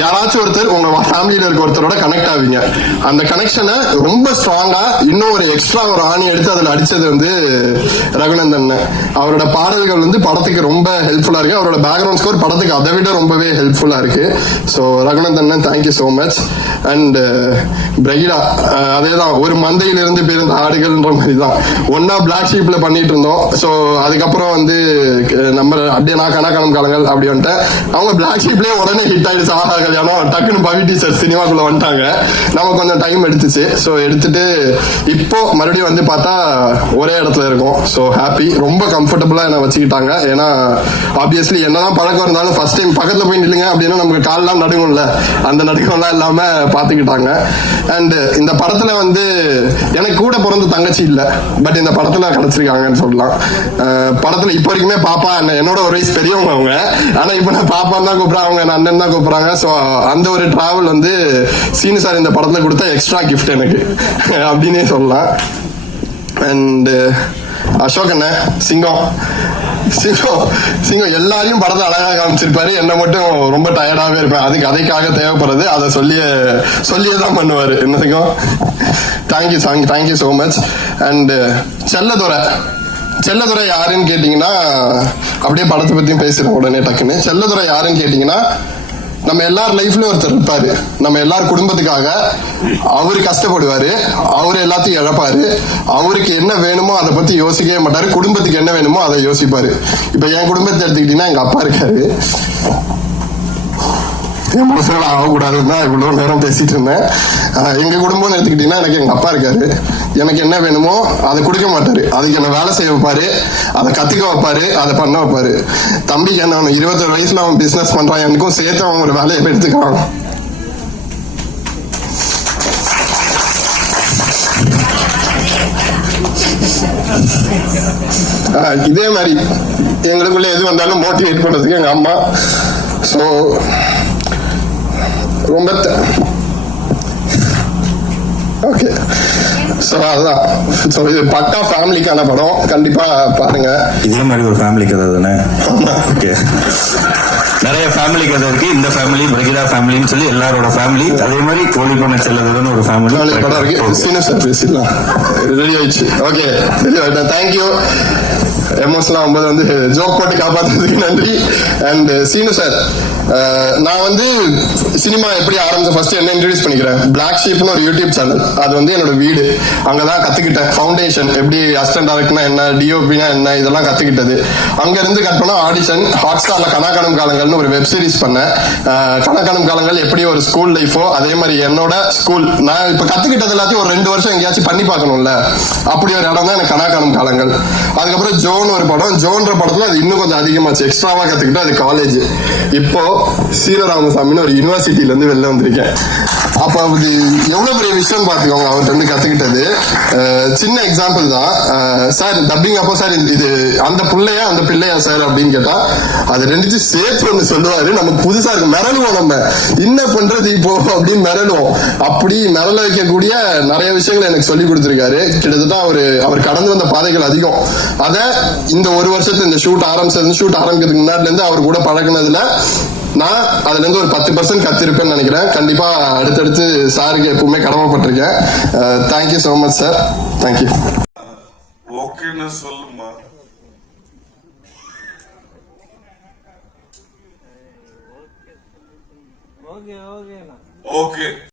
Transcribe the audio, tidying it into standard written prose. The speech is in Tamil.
யாராச்சும் ஒருத்தர் உங்க ஃபேமிலியில இருக்க ஒருத்தரோட கனெக்ட் ஆவீங்க. அந்த கனெக்ஷனை ரொம்ப ஸ்ட்ராங்கா இன்னும் ஒரு எக்ஸ்ட்ரா ஒரு ஆணி எடுத்து அதுல அடிச்சது வந்து ரகுநந்தன். அவரோட பாடல்கள் வந்து படத்துக்கு ரொம்ப ஹெல்ப்ஃபுல்லா இருக்கு. அவரோட பேக்ரவுண்ட் ஸ்கோர் படத்துக்கு அதை விட ரொம்பவே ஹெல்ப்ஃபுல்லா இருக்கு. So Raghunandan thank you so much. And Brigida அதேதான், ஒரு மந்தையிலிருந்து பிறந்த ஆடுகள்ன்ற மாதிரி தான் ஒன்னா பிளாக் ஷீப்ல பண்ணிட்டு இருந்தோம். ஸோ அதுக்கப்புறம் வந்து நம்ம அப்படியே நான் கணக்கானம் காலங்கள் அப்படி வந்துட்டு அவங்க பிளாக் ஷீப்லயே உடனே ஹிட் ஆயிடுச்சு. ஆஹா கல்யாணம் டக்குன்னு பவி டீச்சர் சினிமாக்குள்ள வந்துட்டாங்க. நம்ம கொஞ்சம் டைம் எடுத்துச்சு. ஸோ எடுத்துட்டு இப்போ மறுபடியும் வந்து பார்த்தா ஒரே இடத்துல இருக்கும். ஸோ ஹாப்பி, ரொம்ப கம்ஃபர்டபுளா என்ன வச்சுக்கிட்டாங்க. ஏன்னா ஆப்வியஸ்லி என்னதான் பழக்கம் இருந்தாலும் ஃபர்ஸ்ட் டைம் பக்கத்துல போய் நில்லுங்க அப்படின்னா நமக்கு கால்லாம் நடுங்கும்ல, அந்த நடுக்கம்லாம் இல்லாம பாத்துக்கிட்டாங்க. அண்ட் இந்த படத்துல வந்து எனக்கு கூட பிறந்த தங்கச்சி இல்ல, பட் இந்த படத்துல கிடைச்சிருக்காங்கன்னு சொல்லலாம். படத்துல இப்போ வரைக்குமே பாப்பா என்னோட ஒரு வயசு பெரியவங்க அவங்க, ஆனா இப்ப நான் பாப்பான்னு தான் கூப்பிடுறேன், அவங்க அண்ணன் தான் கூப்பிடுறாங்க. ஸோ அந்த ஒரு டிராவல் வந்து சீனு சார் இந்த படத்துல கொடுத்த எக்ஸ்ட்ரா கிஃப்ட் எனக்கு அப்படின்னே சொல்லலாம். அண்ட் அசோக் அண்ணன் சிங்கம் சிங்கம் எல்லாரையும் படத்தை அழகாக காமிச்சிருப்பாரு. என்ன மட்டும் ரொம்ப டயர்டாவே இருப்பேன். அது கதைக்காக தேவைப்படுறது, அதை சொல்லியே தான் பண்ணுவாரு. என்ன சிங்கம், thank you so much. And Selladurai யாருன்னு கேட்டீங்கன்னா, அப்படியே படத்தை பத்தியும் பேசுறேன் உடனே டக்குன்னு. செல்லதுரை யாருன்னு கேட்டீங்கன்னா, நம்ம எல்லார் லைஃப்லயும் ஒருத்தர் இருப்பாரு. நம்ம எல்லார் குடும்பத்துக்காக அவரு கஷ்டப்படுவாரு, அவரு எல்லாத்தையும் இழப்பாரு. அவருக்கு என்ன வேணுமோ அதை பத்தி யோசிக்கவே மாட்டாரு, குடும்பத்துக்கு என்ன வேணுமோ அதை யோசிப்பாரு. இப்ப என் குடும்பத்தை எடுத்துக்கிட்டீங்கன்னா எங்க அப்பா இருக்காரு. எமோஷனல் ஆகக்கூடாதுன்னு தான் இவ்வளவு நேரம் பேசிட்டு இருந்தேன். எங்க குடும்பம்னு எடுத்துக்கிட்டீங்கன்னா எனக்கு எங்க அப்பா இருக்காரு. எனக்கு என்ன வேணுமோ அதை கொடுக்க மாட்டாரு, அதுக்கு என்ன வேலை செய்ய வைப்பாரு, அதை கத்துக்க வைப்பாரு, அதை பண்ண வைப்பாரு. தம்பிக்கு என்ன 21 வயசுல அவன் பிசினஸ் பண்றான், எனக்கும் சேர்த்து அவன் ஒரு வேலையை எடுத்துக்கான். இதே மாதிரி எங்களுக்குள்ள எது வந்தாலும் மோட்டிவேட் பண்றதுக்கு எங்க அம்மா. ஸோ ரொம்ப ஓகே. ஸோ அதுதான், ஸோ இது பக்கா ஃபேமிலிக்கான படம், கண்டிப்பா பாருங்க. இதே மாதிரி ஒரு ஃபேமிலி கதை தானே? ஓகே, நிறைய ஃபேமிலி கதை இருக்கு. இந்த ஃபேமிலி பிரகிதா ஃபேமிலின்னு சொல்லி எல்லாரோட ஃபேமிலி, அதே மாதிரி கோழி பண்ண செல்லதுன்னு ஒரு ஃபேமிலி படம் இருக்கு. சீனு சார் பேசிடலாம், ரெடி ஆயிடுச்சு. ஓகே, ரெடி ஆயிட்டேன். தேங்க்யூ. எமோஷனலா 9 வந்து ஜோக் போட்டு காப்பாத்துறதுக்கு நன்றி. அண்ட் சீனு சார், நான் வந்து சினிமா எப்படி ஆரம்பிச்ச ஃபர்ஸ்ட் என்ன இன்ட்ரோடியூஸ் பண்ணிக்கிறேன். பிளாக் ஷீப்னு ஒரு யூடியூப் சேனல், அது வந்து என்னோட வீடு. அங்கதான் கத்துக்கிட்டேன் ஃபவுண்டேஷன், எப்படி அசிஸ்டன்ட் டைரக்டர்னா என்ன, டிஓபினா என்ன, இதெல்லாம் கத்துக்கிட்டது. அங்க இருந்து கட் பண்ண ஆடிஷன். ஹாட்ஸ்டார்ல கணக்கானம் காலங்கள்னு ஒரு வெப் சீரிஸ் பண்ணேன். கணக்கானம் காலங்கள் எப்படி ஒரு ஸ்கூல் லைஃபோ அதே மாதிரி என்னோட ஸ்கூல், நான் இப்ப கத்துக்கிட்டது எல்லாத்தையும் ஒரு 2 வருஷம் எங்கேயாச்சும் பண்ணி பார்க்கணும்ல, அப்படி ஒரு இடம் தான் எனக்கு கணக்கானம் காலங்கள். அதுக்கப்புறம் ஜோன் ஒரு படம், ஜோன்ற படத்துல அது இன்னும் கொஞ்சம் அதிகமாச்சு, எக்ஸ்ட்ராவா கத்துக்கிட்டு அது காலேஜ். இப்போ சீரராமசாமின்னு ஒரு யூனிவர்சிட்டில இருந்து வெளில வந்திருக்கேன். அப்ப அது எவ்வளவு பெரிய விஷயம் பாத்துக்கோங்க, அவர்கிட்ட இருந்து கத்துக்கிட்டது. சின்ன எக்ஸாம்பிள் தான் சார், டப்பிங் அப்போ சார் இது அந்த பிள்ளையா அந்த பிள்ளையா சார் அப்படின்னு கேட்டா அது ரெண்டுச்சு சேர்த்து ஒண்ணு சொல்லுவாரு. நமக்கு புதுசா இருக்கு, மிரளுவோம், நம்ம என்ன பண்றது இப்போ அப்படின்னு மிரளுவோம். அப்படி மிரள வைக்கக்கூடிய நிறைய விஷயங்கள் எனக்கு சொல்லி கொடுத்திருக்காரு. கிட்டத்தட்ட அவர் கடந்து வந்த பாதைகள் அதிகம். அத இந்த ஒரு வருஷத்துல இந்த ஷூட் ஆரம்பிக்கிறதுக்கு முன்னாடில இருந்து அவர் கூட பழகினதுல நான் அதுல இருந்து ஒரு 10% கத்திருப்பேன்னு நினைக்கிறேன். கண்டிப்பா அடுத்தடுத்து சாருக்கு எப்பவுமே கடமைப்பட்டிருக்கேன். Thank you so much sir. Thank you. ஓகேன்னு சொல்லுமா. ஓகே